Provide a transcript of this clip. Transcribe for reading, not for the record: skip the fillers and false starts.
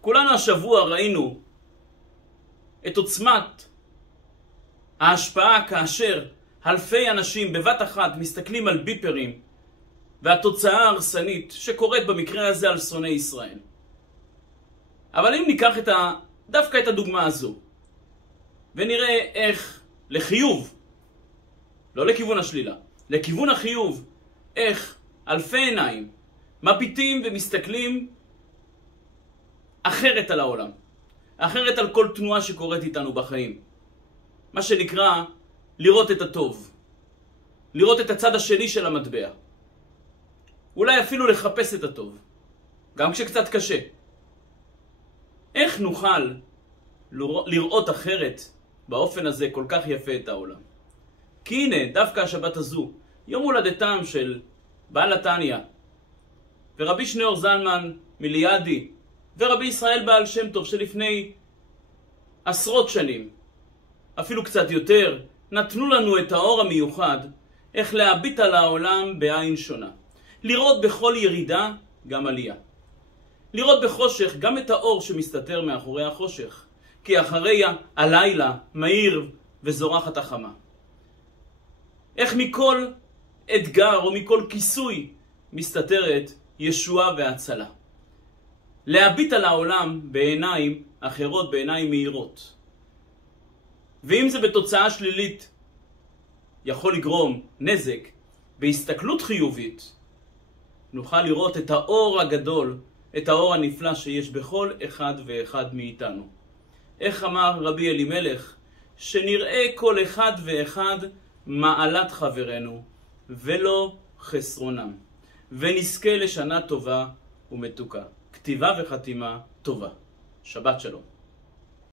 כולנו השבוע ראינו את עוצמת ההשפעה כאשר אלפי אנשים בבת אחת מסתכלים על ביפרים, והתוצאה ההרסנית שקורית במקרה הזה על שונאי ישראל. אבל אם ניקח דווקא את הדוגמה הזו, ונראה איך לחיוב, לא לכיוון השלילה, לכיוון החיוב, איך אלפי עיניים מביטים ומסתכלים אחרת על העולם, אחרת על כל תנועה שקורית איתנו בחיים. מה שנקרא לראות את הטוב, לראות את הצד השני של המטבע, אולי אפילו לחפש את הטוב, גם כשקצת קשה. איך נוכל לראות אחרת באופן הזה כל כך יפה את העולם? כי הנה, דווקא השבת הזו, יום הולדתם של בעל התניא, ורבי שניאור זלמן מיליאדי, ורבי ישראל בעל שם טוב שלפני עשרות שנים, אפילו קצת יותר, נתנו לנו את האור המיוחד, איך להביט על העולם בעין שונה. לראות בכל ירידה גם עלייה. לראות בחושך גם את האור שמסתתר מאחורי החושך, כי אחרי הלילה מהיר וזורחת החמה. איך מכל אתגר או מכל כיסוי מסתתרת ישועה והצלה. להביט על העולם בעיניים אחרות, בעיניים מהירות. ואם זה בתוצאה שלילית יכול לגרום נזק, בהסתכלות חיובית נוכל לראות את האור הגדול, את האור הנפלא שיש בכל אחד ואחד מאיתנו. איך אמר רבי אלימלך? שנראה כל אחד ואחד מעלת חברנו ולא חסרונם, ונזכה לשנה טובה ומתוקה. כתיבה וחתימה טובה. שבת שלום.